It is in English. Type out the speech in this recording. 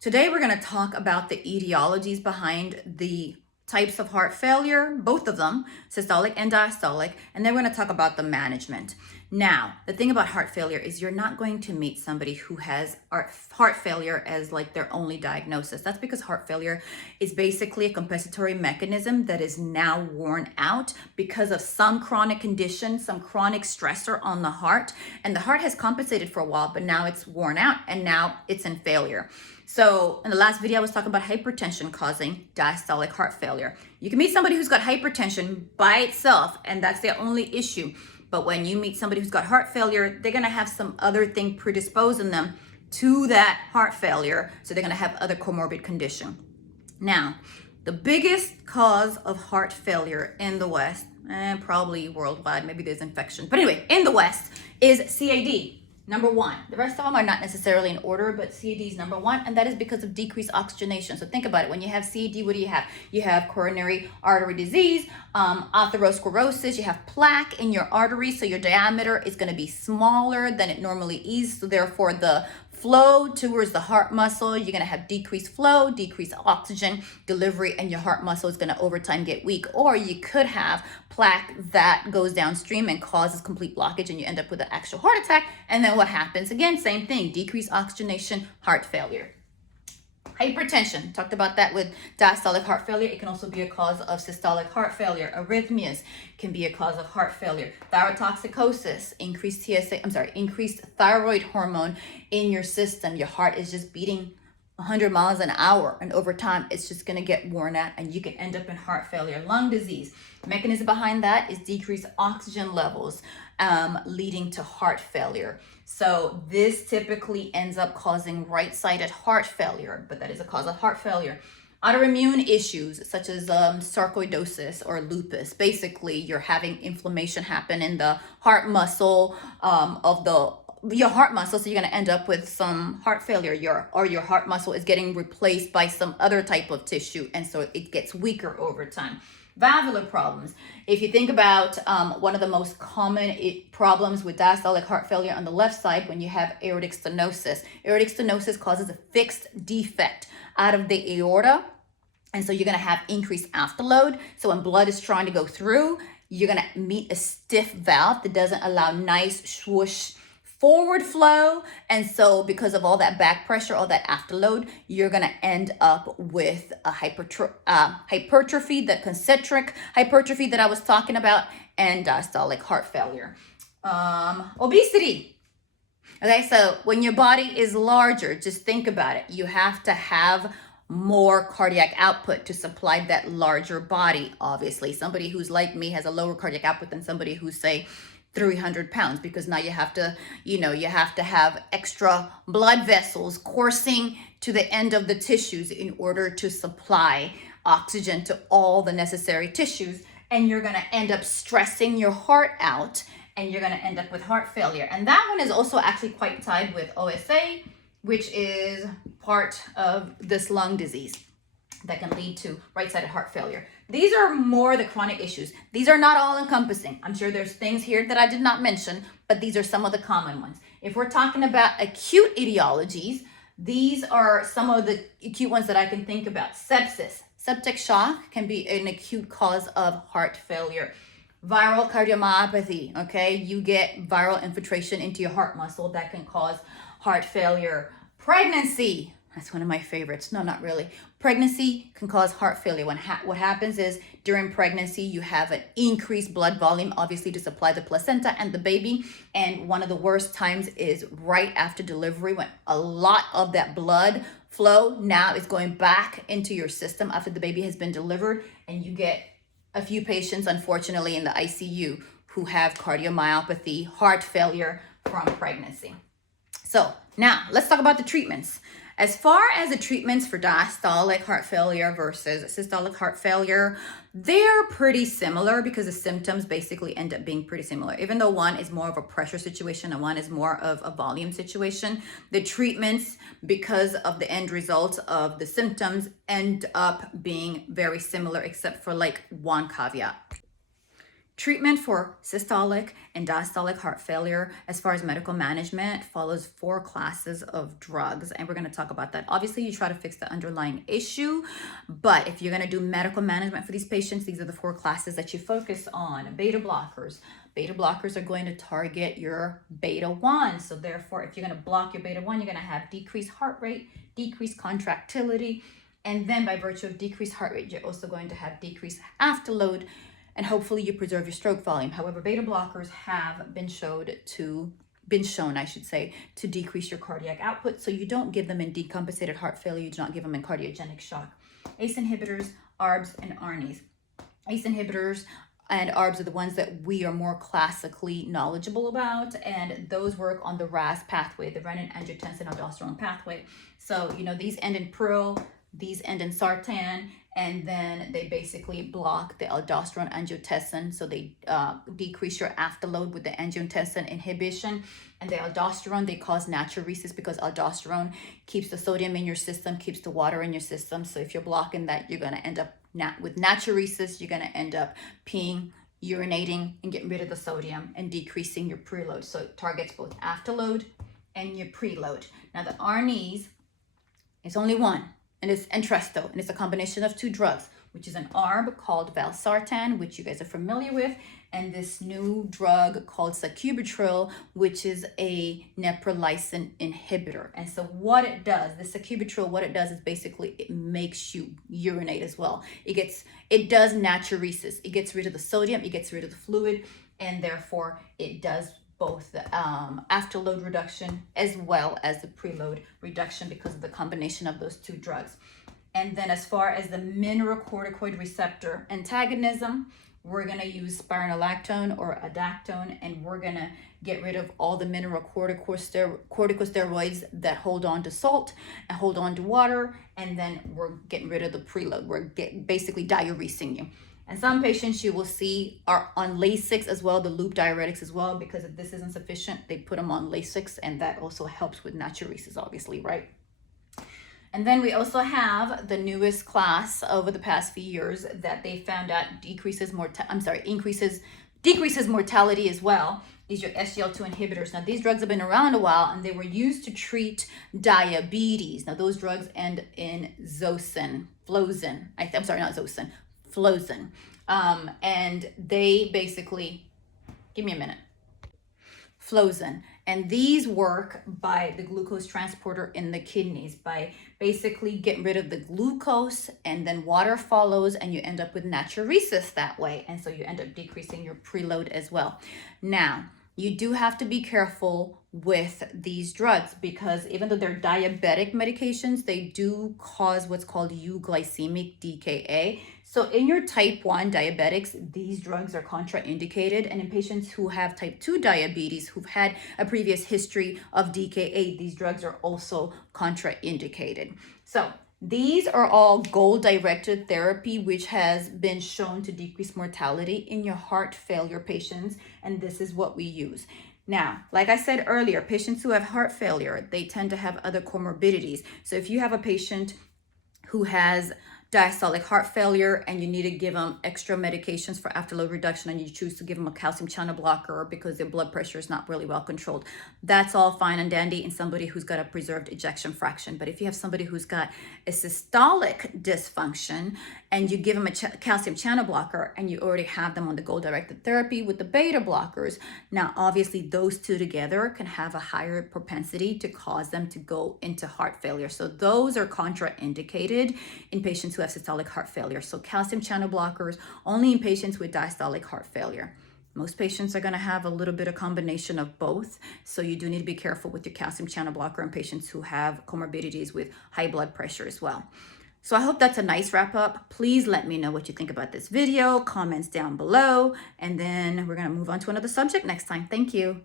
Today, we're going to talk about the etiologies behind the types of heart failure, both of them, systolic and diastolic, and then we're going to talk about the management. Now, the thing about heart failure is you're not going to meet somebody who has heart failure as like their only diagnosis. That's because heart failure is basically a compensatory mechanism that is now worn out because of some chronic condition, some chronic stressor on the heart, and the heart has compensated for a while, but now it's worn out and now it's in failure. So in the last video, I was talking about hypertension causing diastolic heart failure. You can meet somebody who's got hypertension by itself, and that's their only issue. But when you meet somebody who's got heart failure, they're gonna have some other thing predisposing them to that heart failure. So they're gonna have other comorbid condition. Now, the biggest cause of heart failure in the West, and probably worldwide, maybe there's infection, but anyway, in the West is CAD. Number one. The rest of them are not necessarily in order, but CAD is number one, and that is because of decreased oxygenation. So think about it. When you have CAD, what do you have? You have coronary artery disease, atherosclerosis, you have plaque in your artery, so your diameter is going to be smaller than it normally is. So therefore, the flow towards the heart muscle, you're going to have decreased flow, decreased oxygen delivery, and your heart muscle is going to over time get weak. Or you could have plaque that goes downstream and causes complete blockage, and you end up with an actual heart attack. And then what happens? Again, same thing, decreased oxygenation, heart failure. Hypertension, talked about that with diastolic heart failure. It can also be a cause of systolic heart failure. Arrhythmias can be a cause of heart failure. Thyrotoxicosis, increased thyroid hormone in your system. Your heart is just beating 100 miles an hour, and over time it's just going to get worn out and you can end up in heart failure. Lung disease, mechanism behind that is decreased oxygen levels, leading to heart failure. So this typically ends up causing right-sided heart failure, but that is a cause of heart failure. Autoimmune issues such as sarcoidosis or lupus. Basically, you're having inflammation happen in the heart muscle your heart muscle, so you're going to end up with some heart failure. Your heart muscle is getting replaced by some other type of tissue, and so it gets weaker over time. Valvular problems. If you think about one of the most common problems with diastolic heart failure on the left side, when you have aortic stenosis. Aortic stenosis causes a fixed defect out of the aorta, and so you're going to have increased afterload. So when blood is trying to go through, you're going to meet a stiff valve that doesn't allow nice swoosh forward flow, and so because of all that back pressure, all that afterload, you're going to end up with a hypertrophy, the concentric hypertrophy that I was talking about, and diastolic heart failure. Obesity. Okay, so when your body is larger, just think about it. You have to have more cardiac output to supply that larger body. Obviously, somebody who's like me has a lower cardiac output than somebody who's, say, 300 pounds, because now you have to have extra blood vessels coursing to the end of the tissues in order to supply oxygen to all the necessary tissues, and you're going to end up stressing your heart out, and you're going to end up with heart failure. And that one is also actually quite tied with OSA, which is part of this lung disease that can lead to right-sided heart failure. These are more the chronic issues. These are not all encompassing. I'm sure there's things here that I did not mention, but these are some of the common ones. If we're talking about acute etiologies, these are some of the acute ones that I can think about. Sepsis, septic shock can be an acute cause of heart failure. Viral cardiomyopathy, okay? You get viral infiltration into your heart muscle that can cause heart failure. Pregnancy, that's one of my favorites. No, not really. Pregnancy can cause heart failure. What happens is during pregnancy, you have an increased blood volume, obviously to supply the placenta and the baby. And one of the worst times is right after delivery, when a lot of that blood flow now is going back into your system after the baby has been delivered. And you get a few patients, unfortunately, in the ICU who have cardiomyopathy, heart failure from pregnancy. So now let's talk about the treatments. As far as the treatments for diastolic heart failure versus systolic heart failure, they're pretty similar because the symptoms basically end up being pretty similar. Even though one is more of a pressure situation and one is more of a volume situation, the treatments, because of the end results of the symptoms, end up being very similar except for like one caveat. Treatment for systolic and diastolic heart failure, as far as medical management, follows 4 classes of drugs. And we're going to talk about that. Obviously, you try to fix the underlying issue. But if you're going to do medical management for these patients, these are the 4 classes that you focus on. Beta blockers. Beta blockers are going to target your beta 1. So therefore, if you're going to block your beta 1, you're going to have decreased heart rate, decreased contractility. And then by virtue of decreased heart rate, you're also going to have decreased afterload, and hopefully you preserve your stroke volume. However, beta blockers have been shown, to decrease your cardiac output. So you don't give them in decompensated heart failure. You do not give them in cardiogenic shock. ACE inhibitors, ARBs, and ARNIs. ACE inhibitors and ARBs are the ones that we are more classically knowledgeable about, and those work on the RAS pathway, the renin-angiotensin-aldosterone pathway. So, these end in pril, these end in sartan, and then they basically block the aldosterone angiotensin. So they decrease your afterload with the angiotensin inhibition. And the aldosterone, they cause natriuresis because aldosterone keeps the sodium in your system, keeps the water in your system. So if you're blocking that, you're going to end up with natriuresis. You're going to end up peeing, urinating, and getting rid of the sodium and decreasing your preload. So it targets both afterload and your preload. Now the ARNIs, it's only one. And it's Entresto, and it's a combination of 2 drugs, which is an ARB called valsartan, which you guys are familiar with, and this new drug called sacubitril, which is a neprilysin inhibitor. And so what it does, the sacubitril, what it does is basically it makes you urinate as well. It does natriuresis. It gets rid of the sodium, it gets rid of the fluid, and therefore it does both the afterload reduction as well as the preload reduction because of the combination of those 2 drugs. And then as far as the mineralocorticoid receptor antagonism, we're going to use spironolactone or adactone, and we're going to get rid of all the mineralocorticosteroids that hold on to salt and hold on to water, and then we're getting rid of the preload. We're basically diuresing you. And some patients you will see are on Lasix as well, the loop diuretics as well, because if this isn't sufficient, they put them on Lasix, and that also helps with natriuresis, obviously, right? And then we also have the newest class over the past few years that they found out decreases mortality as well. These are SGL2 inhibitors. Now, these drugs have been around a while, and they were used to treat diabetes. Now, those drugs end in Flozin. And they basically, give me a minute. Flozin. And these work by the glucose transporter in the kidneys by basically getting rid of the glucose, and then water follows, and you end up with natriuresis that way. And so you end up decreasing your preload as well. Now, you do have to be careful with these drugs because even though they're diabetic medications, they do cause what's called euglycemic DKA. So in your type 1 diabetics, these drugs are contraindicated. And in patients who have type 2 diabetes, who've had a previous history of DKA, these drugs are also contraindicated. So these are all goal-directed therapy, which has been shown to decrease mortality in your heart failure patients. And this is what we use. Now, like I said earlier, patients who have heart failure, they tend to have other comorbidities. So if you have a patient who has diastolic heart failure and you need to give them extra medications for afterload reduction, and you choose to give them a calcium channel blocker because their blood pressure is not really well controlled, that's all fine and dandy in somebody who's got a preserved ejection fraction. But if you have somebody who's got a systolic dysfunction and you give them a calcium channel blocker and you already have them on the goal-directed therapy with the beta blockers, now obviously those 2 together can have a higher propensity to cause them to go into heart failure. So those are contraindicated in patients who have systolic heart failure. So calcium channel blockers only in patients with diastolic heart failure. Most patients are going to have a little bit of combination of both. So you do need to be careful with your calcium channel blocker in patients who have comorbidities with high blood pressure as well. So I hope that's a nice wrap up. Please let me know what you think about this video, comments down below, and then we're going to move on to another subject next time. Thank you.